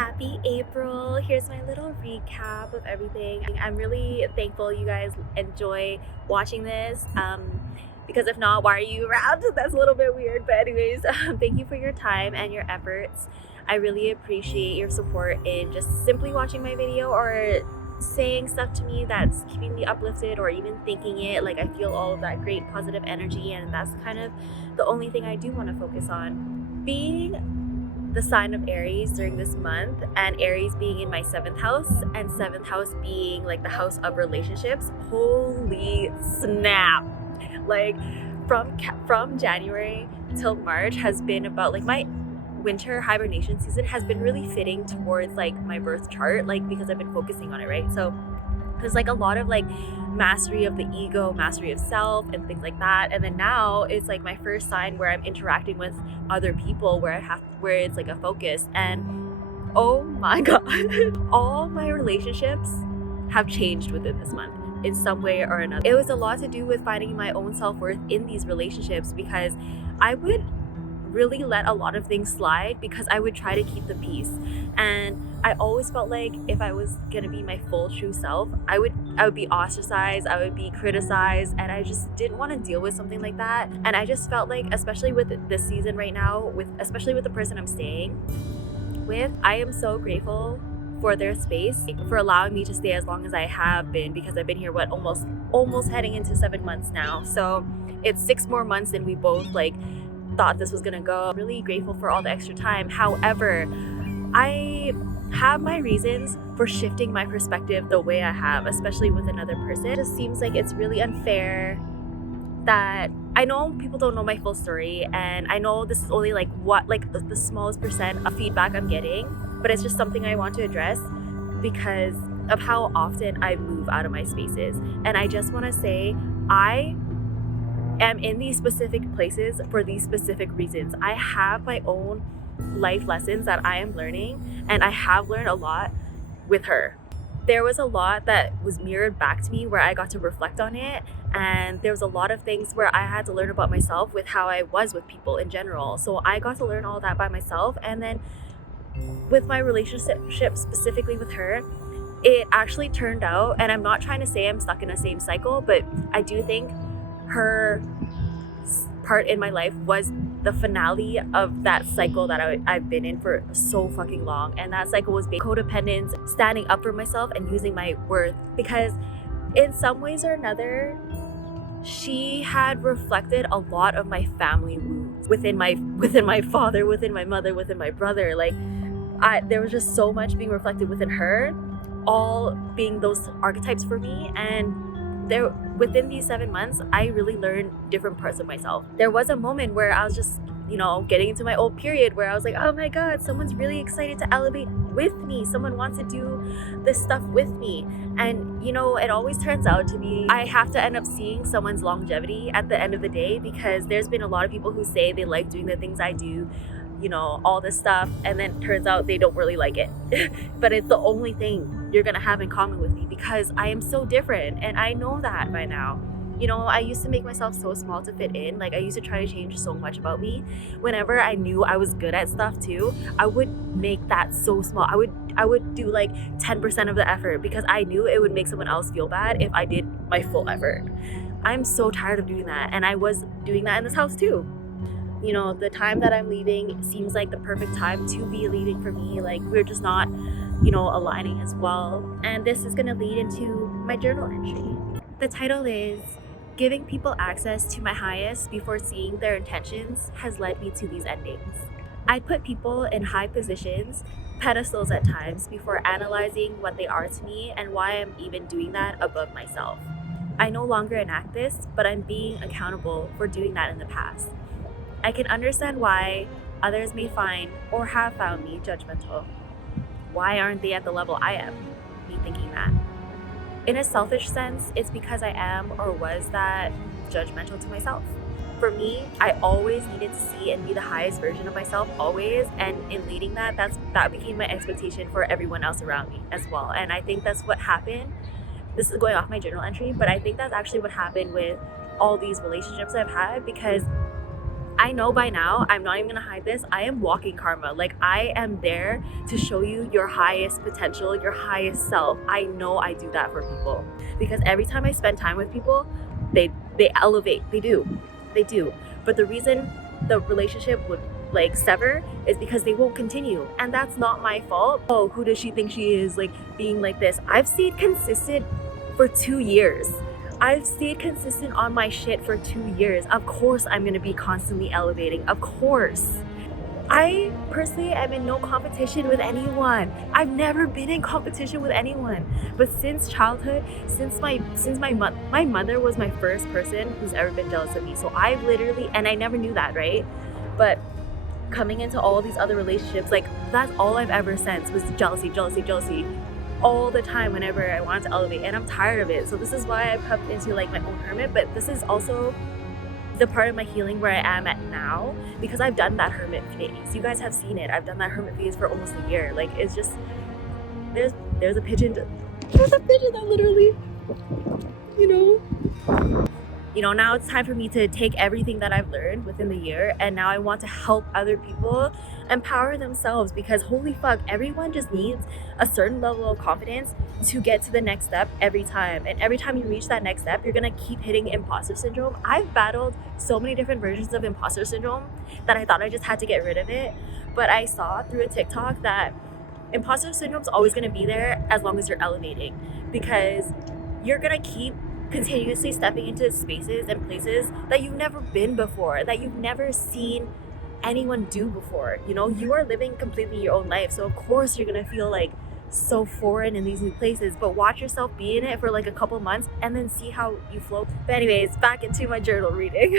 Happy April. Here's my little recap of everything. I'm really thankful you guys enjoy watching this. Because if not, why are you around? That's a little bit weird. But anyways, thank you for your time and your efforts. I really appreciate your support in just simply watching my video or saying stuff to me that's keeping me uplifted, or even thinking it. Like, I feel all of that great positive energy, and that's kind of the only thing I do want to focus on. Being the sign of Aries during this month, and Aries being in my 7th house, and 7th house being like the house of relationships, holy snap. Like, from January till March has been about, like, my winter hibernation season has been really fitting towards like my birth chart, like, because I've been focusing on it, right? So there's like a lot of like mastery of the ego, mastery of self, and things like that. And then now it's like my first sign where I'm interacting with other people, where it's like a focus. And oh my god, all my relationships have changed within this month in some way or another. It was a lot to do with finding my own self-worth in these relationships, because I would really let a lot of things slide because I would try to keep the peace. And I always felt like if I was gonna be my full true self, I would be ostracized, I would be criticized, and I just didn't want to deal with something like that. And I just felt like, especially with this season right now, especially with the person I'm staying with, I am so grateful for their space, for allowing me to stay as long as I have been, because I've been here almost heading into 7 months now. So it's 6 more months than we both like thought this was gonna go. I'm really grateful for all the extra time. However, I have my reasons for shifting my perspective the way I have, especially with another person. It just seems like it's really unfair that I know people don't know my full story, and I know this is only like the smallest percent of feedback I'm getting, but it's just something I want to address because of how often I move out of my spaces. And I just want to say, I am in these specific places for these specific reasons. I have my own life lessons that I am learning, and I have learned a lot with her. There was a lot that was mirrored back to me where I got to reflect on it, and there was a lot of things where I had to learn about myself with how I was with people in general. So I got to learn all that by myself, and then with my relationship specifically with her, it actually turned out, and I'm not trying to say I'm stuck in the same cycle, but I do think her part in my life was the finale of that cycle that I've been in for so fucking long. And that cycle was codependence, standing up for myself, and using my worth. Because in some ways or another, she had reflected a lot of my family wounds within my father, within my mother, within my brother. Like, there was just so much being reflected within her, all being those archetypes for me. And within these 7 months, I really learned different parts of myself. There was a moment where I was just, getting into my old period, where I was like, oh my god, someone's really excited to elevate with me. Someone wants to do this stuff with me. And, it always turns out to be, I have to end up seeing someone's longevity at the end of the day, because there's been a lot of people who say they like doing the things I do, all this stuff, and then turns out they don't really like it. But it's the only thing you're gonna have in common with me, because I am so different, and I know that by now. I used to make myself so small to fit in. Like, I used to try to change so much about me. Whenever I knew I was good at stuff too, I would make that so small. I would do like 10% of the effort, because I knew it would make someone else feel bad if I did my full effort. I'm so tired of doing that, and I was doing that in this house too. The time that I'm leaving seems like the perfect time to be leaving for me. Like, we're just not, aligning as well. And this is gonna lead into my journal entry. The title is Giving People Access to My Highest Before Seeing Their Intentions Has Led Me to These Endings. I put people in high positions, pedestals at times, before analyzing what they are to me and why I'm even doing that above myself. I no longer enact this, but I'm being accountable for doing that in the past. I can understand why others may find or have found me judgmental. Why aren't they at the level I am? Me thinking that. In a selfish sense, it's because I am or was that judgmental to myself. For me, I always needed to see and be the highest version of myself, always. And in leading that became my expectation for everyone else around me as well. And I think that's what happened. This is going off my journal entry, but I think that's actually what happened with all these relationships I've had, because I know by now, I'm not even gonna hide this, I am walking karma. Like, I am there to show you your highest potential, your highest self. I know I do that for people because every time I spend time with people, they elevate. They do. But the reason the relationship would like sever is because they won't continue, and that's not my fault. Oh, who does she think she is, like being like this? I've stayed consistent for 2 years. I've stayed consistent on my shit for 2 years. Of course I'm gonna be constantly elevating. Of course. I personally am in no competition with anyone. I've never been in competition with anyone. But since childhood, my mother was my first person who's ever been jealous of me. So I've literally, and I never knew that, right? But coming into all these other relationships, like that's all I've ever sensed was jealousy all the time whenever I wanted to elevate, and I'm tired of it. So this is why I've come into like my own hermit, but this is also the part of my healing where I am at now, because I've done that hermit phase. You guys have seen it. I've done that hermit phase for almost a year. Like, it's just there's a pigeon that literally, now it's time for me to take everything that I've learned within the year, and now I want to help other people empower themselves, because holy fuck, everyone just needs a certain level of confidence to get to the next step every time. And every time you reach that next step, you're gonna keep hitting imposter syndrome. I've battled so many different versions of imposter syndrome that I thought I just had to get rid of it. But I saw through a TikTok that imposter syndrome's always gonna be there as long as you're elevating, because you're gonna keep continuously stepping into spaces and places that you've never been before, that you've never seen anyone do before. You are living completely your own life, so of course you're gonna feel like so foreign in these new places. But watch yourself be in it for like a couple months and then see how you flow. But anyways, back into my journal reading.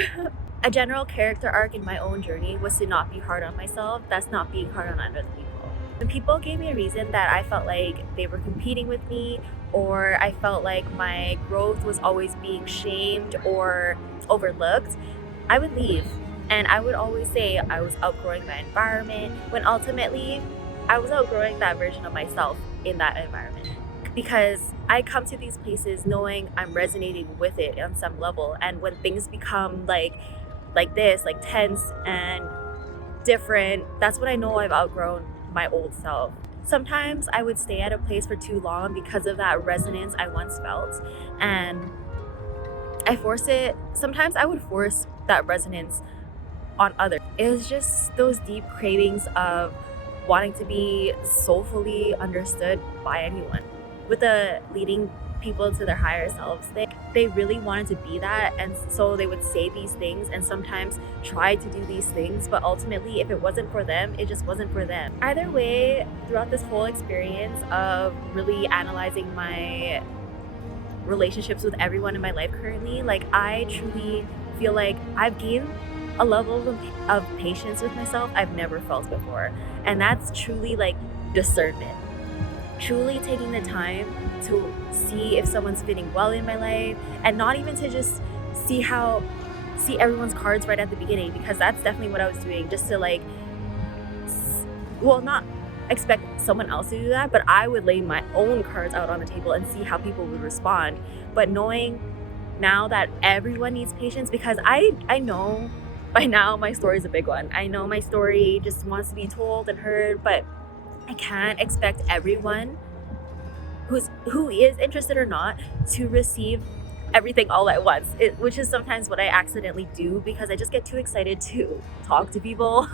A general character arc in my own journey was to not be hard on myself. That's not being hard on other people. When people gave me a reason that I felt like they were competing with me, or I felt like my growth was always being shamed or overlooked, I would leave. And I would always say I was outgrowing my environment, when ultimately I was outgrowing that version of myself in that environment. Because I come to these places knowing I'm resonating with it on some level, and when things become like this, like tense and different, that's when I know I've outgrown my old self. Sometimes I would stay at a place for too long because of that resonance I once felt, and sometimes I would force that resonance on others. It was just those deep cravings of wanting to be soulfully understood by anyone. With the leading people to their higher selves, they really wanted to be that, and so they would say these things and sometimes try to do these things, but ultimately if it wasn't for them, it just wasn't for them. Either way, throughout this whole experience of really analyzing my relationships with everyone in my life currently, like I truly feel like I've gained a level of patience with myself I've never felt before, and that's truly like discernment. Truly taking the time to see if someone's fitting well in my life, and not even to just see everyone's cards right at the beginning, because that's definitely what I was doing, just to like, not expect someone else to do that, but I would lay my own cards out on the table and see how people would respond. But knowing now that everyone needs patience, because I know by now my story is a big one. I know my story just wants to be told and heard, but I can't expect everyone who is interested or not to receive everything all at once, which is sometimes what I accidentally do, because I just get too excited to talk to people.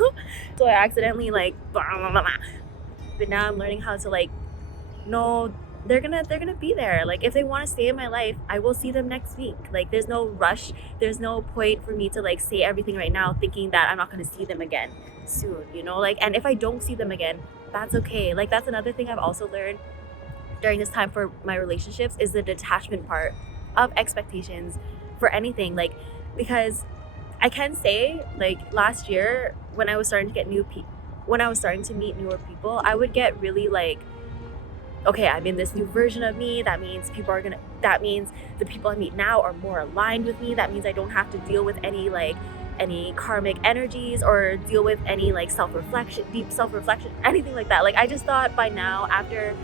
So I accidentally like blah, blah, blah, blah. But now I'm learning how to like, no, they're gonna be there. Like, if they want to stay in my life, I will see them next week. Like, there's no rush, there's no point for me to like say everything right now thinking that I'm not gonna see them again soon, like, and if I don't see them again, that's okay. Like, that's another thing I've also learned during this time for my relationships, is the detachment part of expectations for anything. Like, because I can say, like, last year when I was starting to get meet newer people, I would get really like, okay, I'm in this new version of me. That means the people I meet now are more aligned with me. That means I don't have to deal with any karmic energies, or deal with any like deep self-reflection, anything like that. Like, I just thought by now, after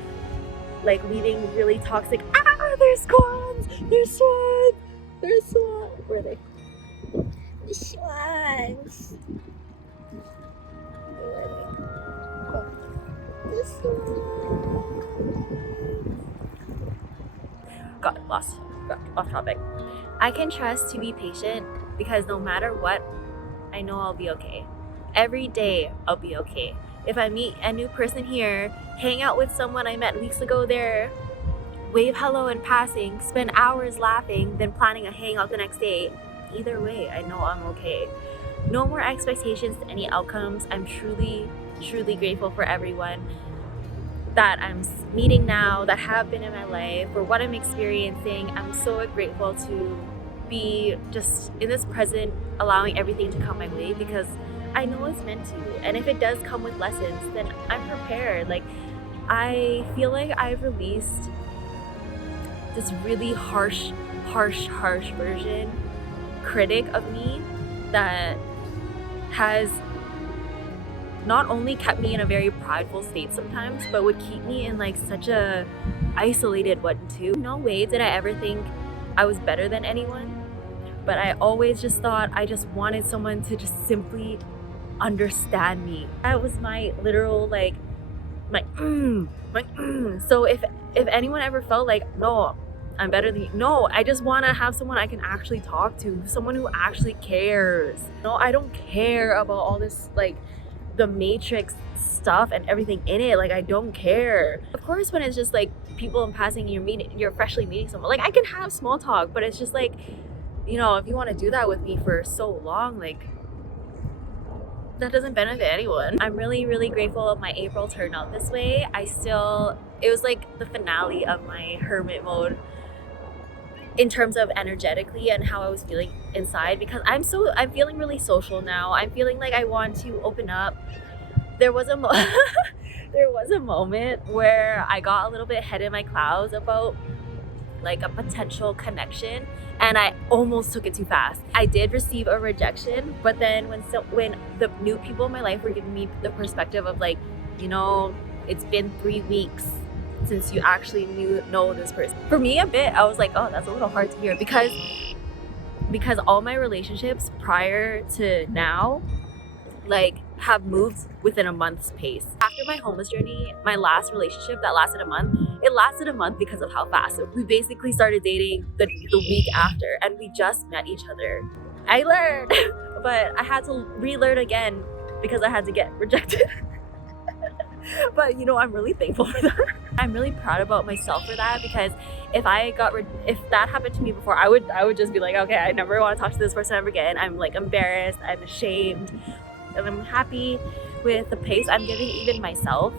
like leaving really toxic, there's swans, where are they? This one. This one. Got off topic. I can trust to be patient because no matter what, I know I'll be okay. Every day I'll be okay. If I meet a new person here, hang out with someone I met weeks ago there, wave hello in passing, spend hours laughing, then planning a hangout the next day, either way, I know I'm okay. No more expectations to any outcomes. I'm truly, truly grateful for everyone that I'm meeting now, that have been in my life, for what I'm experiencing. I'm so grateful to be just in this present, allowing everything to come my way because I know it's meant to. And if it does come with lessons, then I'm prepared. Like, I feel like I've released this really harsh version, critic of me that has not only kept me in a very prideful state sometimes, but would keep me in like such a isolated one too. No way did I ever think I was better than anyone, but I always just thought I just wanted someone to just simply understand me. That was my literal So if anyone ever felt like, no, I'm better than you, no, I just want to have someone I can actually talk to, someone who actually cares. No, I don't care about all this like the matrix stuff and everything in it. Like, I don't care. Of course, when it's just like people in passing, you're freshly meeting someone, like I can have small talk, but it's just like, you know, if you want to do that with me for so long, like that doesn't benefit anyone. I'm really, really grateful my April turned out this way. It was like the finale of my hermit mode in terms of energetically and how I was feeling inside, because I'm feeling really social now. I'm feeling like I want to open up. There was a moment where I got a little bit ahead in my clouds about like a potential connection, and I almost took it too fast. I did receive a rejection, but then when the new people in my life were giving me the perspective of like, you know, it's been 3 weeks since you actually know this person. For me, a bit, I was like, oh, that's a little hard to hear, because all my relationships prior to now like have moved within a month's pace. After my homeless journey, my last relationship that lasted a month, it lasted a month because of how fast. We basically started dating the week after, and we just met each other. I learned, but I had to relearn again because I had to get rejected. But you know, I'm really thankful for that. I'm really proud about myself for that, because if that happened to me before, I would just be like, okay, I never want to talk to this person ever again. I'm like embarrassed, I'm ashamed, and I'm happy with the pace I'm giving even myself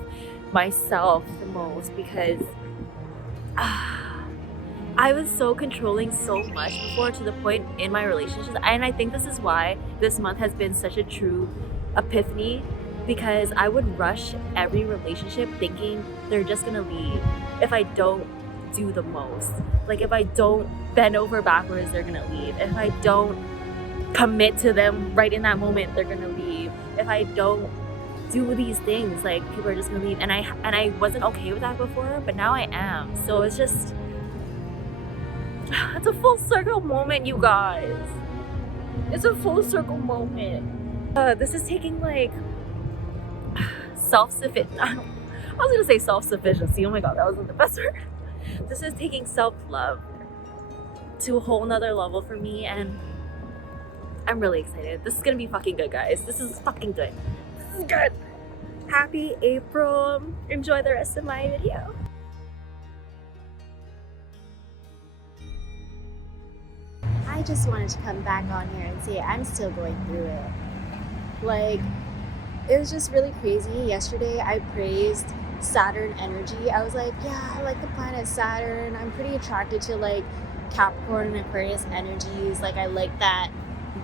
the most, because I was so controlling so much before, to the point in my relationships, and I think this is why this month has been such a true epiphany, because I would rush every relationship thinking they're just gonna leave if I don't do the most. Like, if I don't bend over backwards, they're gonna leave. If I don't commit to them right in that moment, they're gonna leave. If I don't do these things, like, people are just gonna leave. And I wasn't okay with that before, but now I am. So it's just, it's a full circle moment, you guys. It's a full circle moment. This is taking like self-sufficient. I was gonna say self-sufficiency. Oh my god, that wasn't the best word. This is taking self-love to a whole nother level for me, and I'm really excited. This is gonna be fucking good, guys. This is fucking good. This is good. Happy April. Enjoy the rest of my video. I just wanted to come back on here and say I'm still going through it. Like, it was just really crazy. Yesterday, I praised Saturn energy. I was like, yeah, I like the planet Saturn. I'm pretty attracted to like Capricorn and Aquarius energies. Like, I like that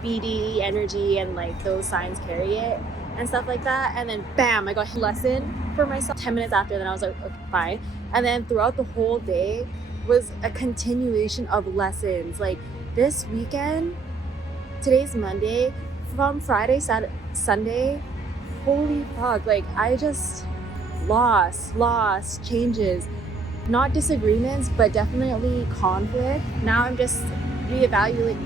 BD energy, and like those signs carry it and stuff like that. And then bam, I got a lesson for myself 10 minutes after. Then I was like, okay, fine. And then throughout the whole day was a continuation of lessons. Like, this weekend, today's Monday, from Friday, Saturday, Sunday, holy fuck, like I just lost changes, not disagreements, but definitely conflict. Now I'm just reevaluating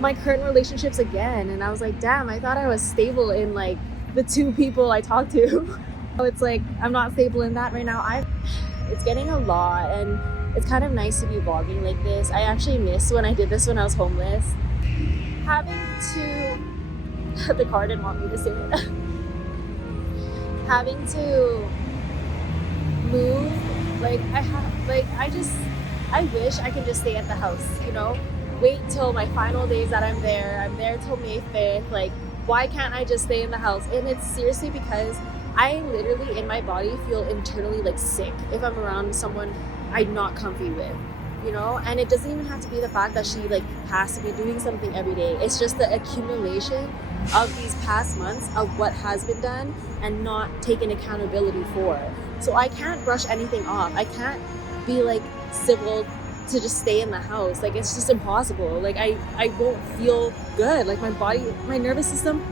my current relationships again. And I was like, damn, I thought I was stable in like the 2 people I talked to. It's like I'm not stable in that right now. It's getting a lot, and it's kind of nice to be vlogging like this. I actually miss when I did this when I was homeless. Having to the car didn't want me to say it. Having to move, like I wish I could just stay at the house, you know? Wait till my final days that I'm there. I'm there till May 5th. Like, why can't I just stay in the house? And it's seriously because I literally in my body feel internally like sick if I'm around someone I'm not comfy with, you know? And it doesn't even have to be the fact that she like has to be doing something every day. It's just the accumulation of these past months of what has been done and not taken accountability for. So I can't brush anything off. I can't be like civil to just stay in the house. Like, it's just impossible. Like, I won't feel good. Like, my body, my nervous system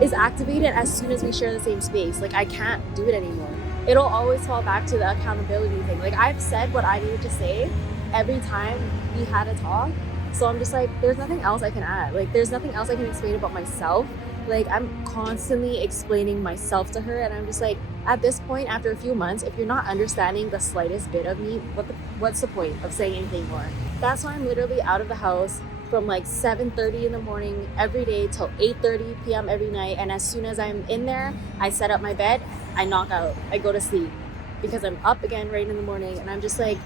is activated as soon as we share the same space. Like, I can't do it anymore. It'll always fall back to the accountability thing. Like, I've said what I needed to say every time we had a talk. So I'm just like, there's nothing else I can add. Like, there's nothing else I can explain about myself. Like, I'm constantly explaining myself to her, and I'm just like, at this point, after a few months, if you're not understanding the slightest bit of me, what's the point of saying anything more? That's why I'm literally out of the house from like 7:30 in the morning every day till 8:30 p.m. every night. And as soon as I'm in there, I set up my bed, I knock out, I go to sleep because I'm up again right in the morning. And I'm just like,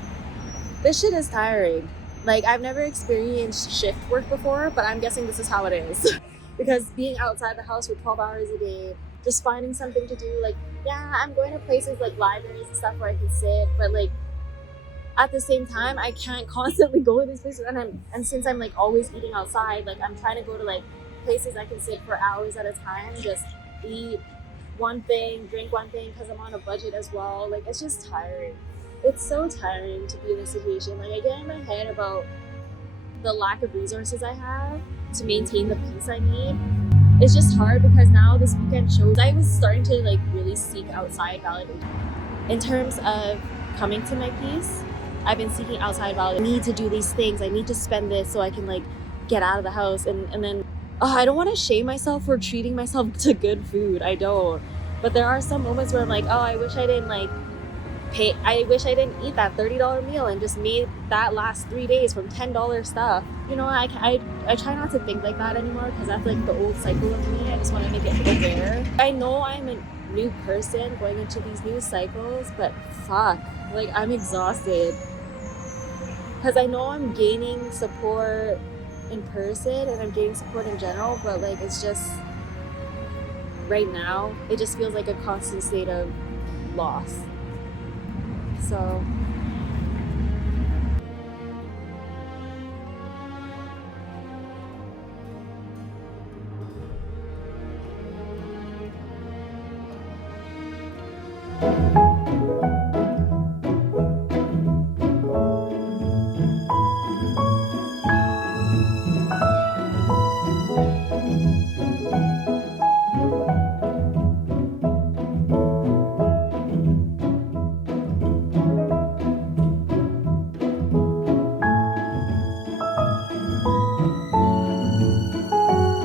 this shit is tiring. Like, I've never experienced shift work before, but I'm guessing this is how it is. Because being outside the house for 12 hours a day, just finding something to do, like, yeah, I'm going to places like libraries and stuff where I can sit, but like at the same time, I can't constantly go to these places. And since I'm like always eating outside, like I'm trying to go to like places I can sit for hours at a time, just eat one thing, drink one thing, because I'm on a budget as well. Like, it's just tiring. It's so tiring to be in this situation. Like, I get in my head about the lack of resources I have to maintain the peace I need. It's just hard because now this weekend shows I was starting to like really seek outside validation. In terms of coming to my peace, I've been seeking outside validation. I need to do these things. I need to spend this so I can like get out of the house. And then I don't want to shame myself for treating myself to good food. I don't. But there are some moments where I'm like, I wish I didn't eat that $30 meal and just made that last 3 days from $10 stuff. You know, I try not to think like that anymore because that's like the old cycle of me. I just want to make it aware. I know I'm a new person going into these new cycles, but fuck, like I'm exhausted. Because I know I'm gaining support in person and I'm gaining support in general, but like it's just, right now, it just feels like a constant state of loss. So